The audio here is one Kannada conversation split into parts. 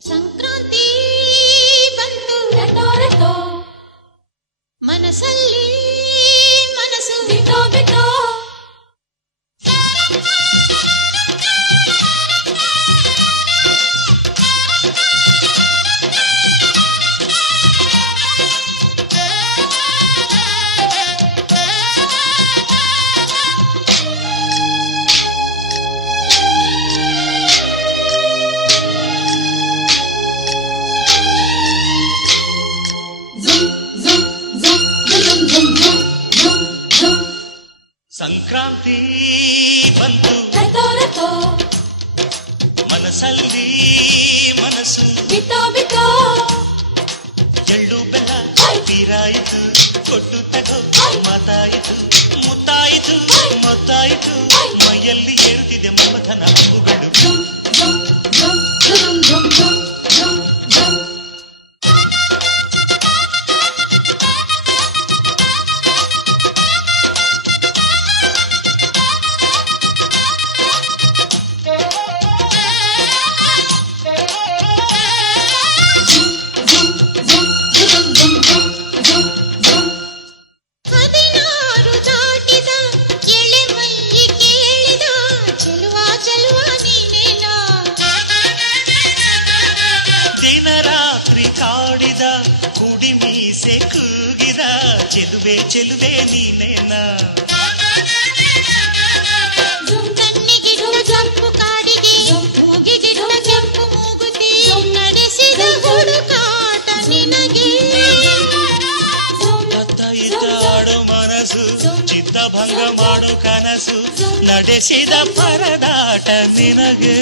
ಸಂಕ್ರಾಂತಿ ಬಂತು ರೆಟೋ ರೆಟೋ ಮನಸ್ಸಲ್ಲಿ ಮನಸ್ಸು ಬಿಟೋ ಬಿಟೋ ಸಂಕ್ರಾಂತಿ ಬಂತು ರೆಟೋ ರೆಟೋ ಮನಸ್ಸಲ್ಲಿ ಮನಸ್ಸು ಬಿಟೋ ಬಿಟೋ ಎಳ್ಳು ಬೆಲ್ಲ ತೀರಾಯಿತು ಕೊಟ್ಟು ತಗೋ ಮಾತಾಯಿತು ಮುತ್ತಾಯಿತು ಮೊತ್ತಾಯಿತು ಮೈಯಲ್ಲಿ ಏರುತ್ತಿದೆ ಮಮಥನ ಹಬ್ಬುಗಳು ಚೆಲುವೆ ಚೆಲುವೆ ನೀನೇನಾ ಕಣ್ಣಿಗೆ ಜಂಪು ಕಾಡಿಗೆ ಮೂಗಿಗೆ ಕೆಂಪು ಮೂಗುತಿ ನಡೆಸಿದ ಹುಡುಕಾಟ ನಿನಗೆ ಅತ್ತ ಇದ್ದಾಡು ಮನಸ್ಸು ಚಿತ್ತಭಂಗ ಮಾಡು ಕನಸು ನಡೆಸಿದ ಪರದಾಟ ನಿನಗೆ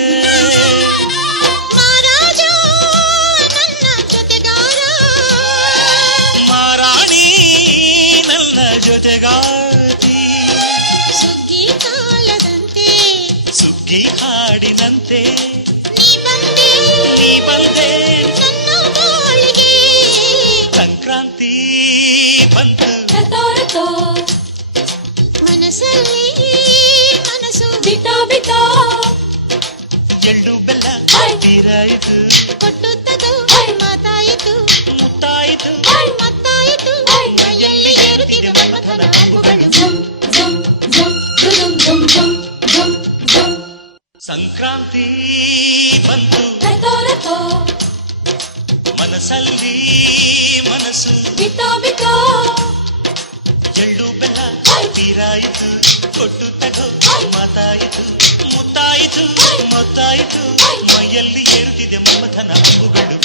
ಜೊತೆಗಾತಿ ಸುಗ್ಗಿ ಕಾಲದಂತೆ ಸುಗ್ಗಿ ಹಾಡಿದಂತೆ ನೀ ಬಂದೆ ನನ್ನ ಬಾಳಿಗೆ ಸಂಕ್ರಾಂತಿ ಬಂತು ರೆಟೋ ರೆಟೋ ಮನಸ್ಸಲ್ಲಿ ಮನಸ್ಸು ಬಿಟೋ ಬಿಟೋ ಎಳ್ಳು ಬೆಲ್ಲ ತೀರಾಯಿತು ಕೊಟ್ಟು ತಗೋ ಮಾತಾಯಿತು ಮುತ್ತಾಯಿತು ಮತ್ತಾಯಿತು ಮೈಯಲ್ಲಿ ಏರುತ್ತಿದೆ ಮನ್ಮಥನ ಹಬ್ಬುಗಳು ಸಂಕ್ರಾಂತಿ ಬಂತು ರೆಟೋ ರೆಟೋ ಮನಸ್ಸಲ್ಲಿ ಮನಸ್ಸು ಬಿಟೋ ಬಿಟೋ ಎಳ್ಳು ಬೆಲ್ಲ ತೀರಾಯಿತು ಕೊಟ್ಟು ತಗೋ ಮಾತಾಯಿತು ಮುತ್ತಾಯಿತು ಮೊತ್ತಾಯಿತು ಮೈಯಲ್ಲಿ ಏರುತ್ತಿದೆ ಮಮಥನ ಹಬ್ಬುಗಳು